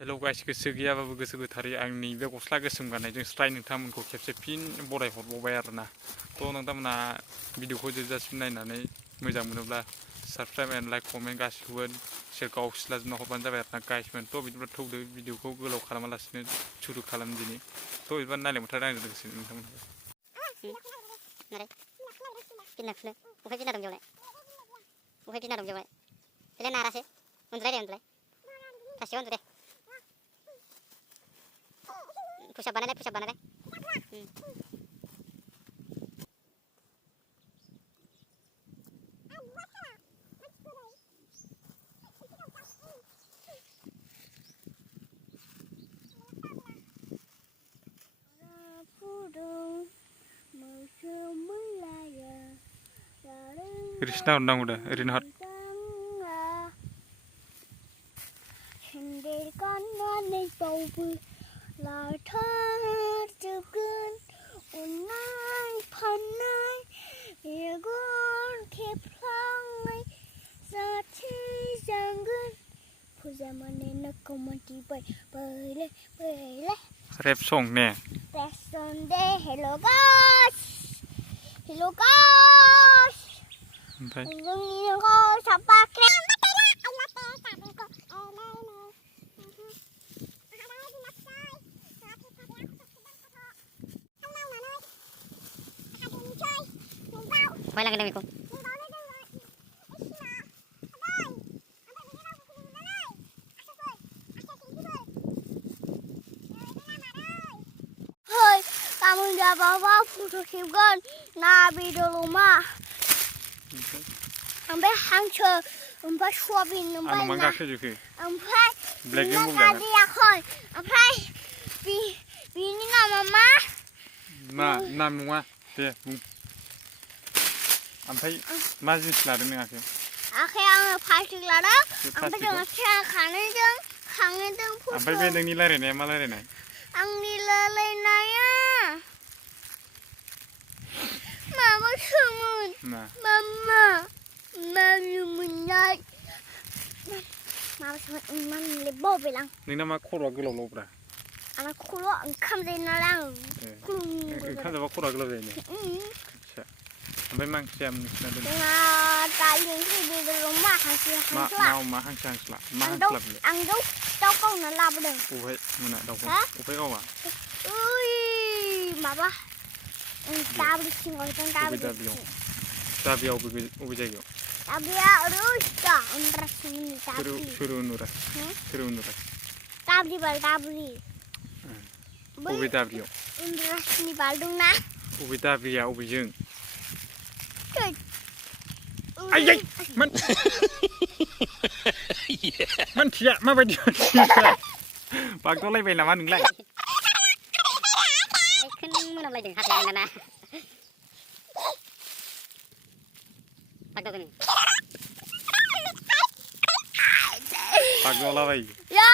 Hello guys गोसो गैयाबाबो गोसो गोथारै आंनि बे गस्ला गोसोम गाननायजों स्राय नोंथांमोनखौ खेबसे फिन बरायहरबावबाय आरोना थ' नोंथांमोना भिडिअखौ जोबजासिम नायनानै मोजां मोनोब्ला साबस्क्राइब एन्ड लाइक कमेन्ट गासिखौबो सेरखौ आवसिलाजोबना हरबानो जाबाय आरोना गाइसमोन थ' बिदिब्ला थौदो भिडिअखौ गोलाव खालामालासिनो सुरु खालाम दिनै थ' बिदिबा नायलांबाय थादो आंजों लोगोसे नोंथांमोनखौ Push up banana. Krishna undang udah Rinhard là thơ từ cơn nay phần nay con thiệp lang ấy giờ thì giang gân phụ gia mà nên nó không muốn đi bơi lên rap song nè rap song đây hello guys vâng có sắp ba cái quay lại cái này cô hơi cảm ơn đã bảo vào phụ thuộc hiệu gần na bị đồ mà ông bé hàng chờ ông bé xua bình ông bé mang cái gì kì ông bé nó ra đi thôi ông bé vì như nào mà nam mua đi ओमफ्राय मा जिनिस लादों नों आखाइ आङो plastic लादों ओमफ्राय जोङो फिसा खानायजों फट' ओमफ्राय बे नोंनि रायलायनाया मा रायलायनाय आंनि रायलायनाया माबासोमोन मामिमोननाय माबासोमोन मामिले बावबायलां नोंना मा खर'आ गोलावब्रा आंना खर'आ ओंखाम जायो नालाय आं ओंखाम जाबा खर'आ गोलाव जायो ने ओमफ्राय मा ओंख्रि जायामोन नोंसिना दिनै दालि ओंख्रि बेदर मा हांसला आं दाउ गावना लाबोदों अबेहाय मोना दाउखौ अबेहाय गावा ओइ माबा दाबि सिङाव दं दाबियाव अबे जायगायाव दाबिया ओरैजा उन्द्रासिनि दाबि सोर उनुरा दाबि अबे दाबियाव उन्द्रासिनि बाल दंना अबे दाबिया अबेजों आयै मानसिया माबायदि बागदावलायबाय नामा नोंलाय मोनामलायदों हाथाय ना बागदावलाबायो या